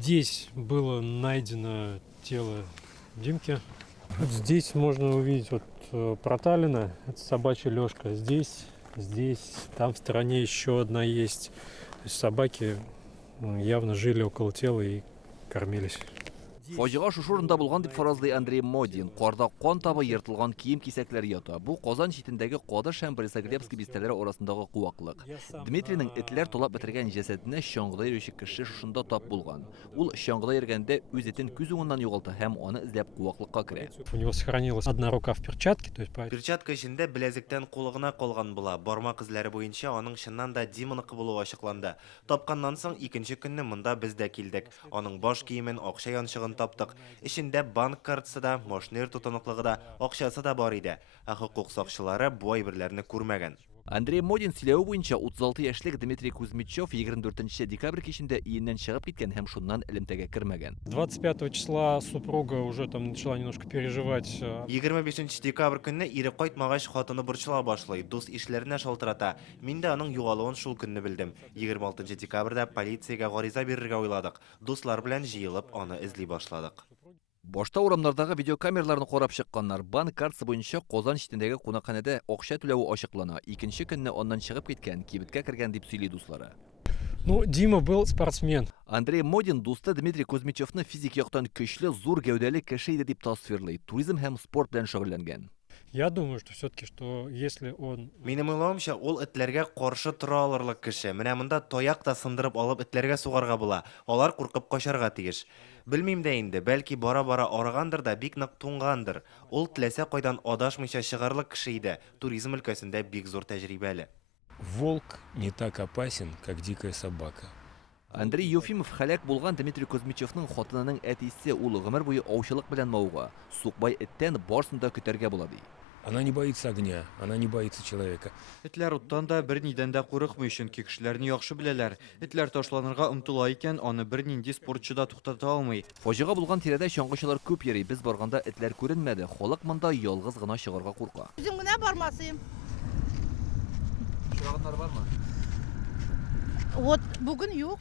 Здесь было найдено тело Димки. Вот здесь можно увидеть проталина, это собачья лёжка. Здесь, там в стороне еще одна есть. То есть собаки явно жили около тела и кормились. Фажига шушы урында булган дип фаразлый Андрей Модин. Карда кан табы ертылган кием кисәкләр ята. Бу Казан читендәге Кадыш һәм Борисоглебск бистәләре арасындагы куаклык. Дмитрийның этләр тулап бетергән җәсәденә чаңгыда йөрүче кеше шушында тап булган. Ул чаңгыда йөргәндә үз этен күз уңыннан югалта һәм аны эзләп куаклыкка керә. У него сохранилась одна рука в перчатке, то есть Перчатка эчендә беләзектән кулыгына калган була. Бармак эзләре буенча аның чыннан да Диманыкы булуы ачыкланды. Тапканнан соң икенче көнне монда без дә килдек. Аның баш киемен, акча янчыгын таптык. Эчендә банк картасы да, машинер тотыныклыгы да, акчасы да бар иде. Ә хукук сакчылары бу әйберләрне күрмәгән. Андрей Модин сөйләве буенча 36 яшьлек Дмитрий Кузьмичев 24 декабрь кичендә иеннән чыгып киткән һәм шуннан элемтәгә кермәгән. 25 числа супруга уже там начала немножко переживать. 25 декабрь көнне ире кайтмагач хатыны борчыла башлый, дус ишләренә шалтырата. Мин дә аның югалуын шул көнне белдем. 26 декабрьдә полициягә гариза бирергә уйладык. Дуслар белән җыелып аны эзли башладык. Башта урамнардагы видеокамераларны карап чыкканнар. Банк картасы буенча Казан читендәге кунакханәдә акча түләве ачыклана. Икенче көнне аннан чыгып киткән, кибеткә кергән дип сөйли дуслары. Ну, Дима был спортсмен. Андрей Модин дусты Дмитрий Кузьмичевны физик яктан көчле, зур гәүдәле кеше иде дип тасвирлый. Туризм һәм спорт белән шөгыльләнгән. Я думаю, что все-таки, что если он... Минем уйлавымча, ул этләргә каршы тора алырлык кеше. Менә монда таяк та сындырып алып этләргә сугарга була. Алар куркып качарга тиеш. Белмим дә инде, бәлки бара-бара арыгандыр да бик нык туңгандыр. Ул теләсә кайдан адашмыйча чыгарлык кеше иде. Туризм өлкәсендә бик зур тәҗрибәле. Волк не так опасен, как дикая собака. Андрей Ефимов хәлак булган Дмитрий Кузьмичевның хатынының әтисе ул гомер буе аучылык белән мауга. Сукбай эттән барсын да көтәргә була ди. Она не боится огня, она не боится человека. Этләр уттан да бернидән дә курыкмый, чөнки кешеләрне яхшы беләләр. Этләр ташланырга омтыла икән, аны бернинди спортчы да туктата алмый. Фаҗига булган тирәдә чаңгычылар күп йөри. Без барганда этләр күренмәде. Халык монда ялгыз гына чыгарга курка. Үзем генә бармасым. Чыраганнар бармы? Вот бүген юк.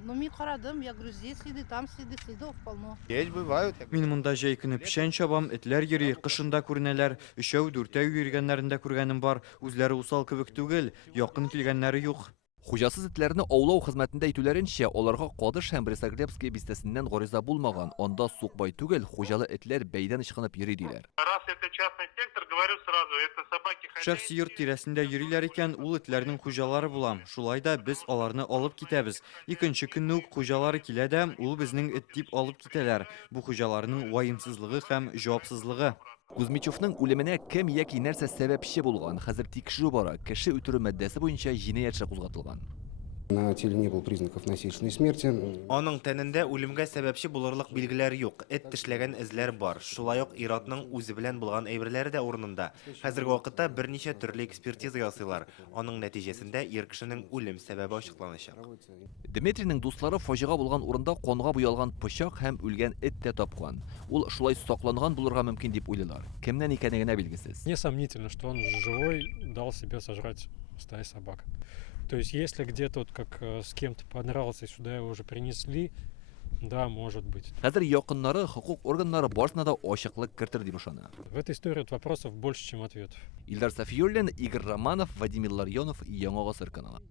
Но мин карадым, я говорю, здесь следы, там следы, следов полно. Мин монда җәй көне печән чабам, этләр йөри, кышында күренәләр. Өчәү, дүртәү йөргәннәрендә күргәнем бар. Үзләре усал кебек түгел, якын килгәннәре юк. Хуҗасыз этләрне аулау хезмәтендә итүләренчә, аларга Кадыш һәм Борисоглебск бистәсеннән гариза булмаган. Анда сукбай түгел, хуҗалы этләр бәйдән ычкынып йөри диләр. Раз это частный сектор, говорю сразу, это собаки Шәхси йорт тирәсендә йөриләр икән, ул этләрнең хуҗалары була. Шулай да без аларны алып китәбез. Икенче көнне үк хуҗалары килә дә, ул безнең эт дип алып китәләр. Бу хуҗаларның ваемсызлыгы һәм җавапсызлыгы. Кузьмичевның үлеменә кем яки нәрсә сәбәпче булган? Хәзер тикшерү бара. Кеше үтерү матдәсе буенча җинаять эше кузгатылган. На теле не было признаков насильственной смерти. Аның тәнендә үлемгә сәбәпче булырлык билгеләр юк. Эт тешләгән эзләр бар. Шулай ук ир-атның үзе белән булган әйберләре дә урынында. Хәзерге вакытта берничә төрле экспертиза ясыйлар. Аның нәтиҗәсендә ир кешенең үлем сәбәбе ачыкланачак. Дмитрийның дуслары фаҗига булган урында канга буялган пычак һәм үлгән эт тә тапкан. Ул шулай сакланган булырга мөмкин дип уйлыйлар. Кемнән икәнлегенә билгесез. Несомнительно, что он живой дал себе сожрать стая собак. То есть, если где-то как с кем-то подрался и сюда его уже принесли, да, может быть. Хәзер якыннары, хукук органнары барысына да ачыклык кертер дип ышана. В этой истории вопросов больше, чем ответов. Илдар Сафиуллин, Игорь Романов, Вадим Илларионов, Яңа Гасыр каналы.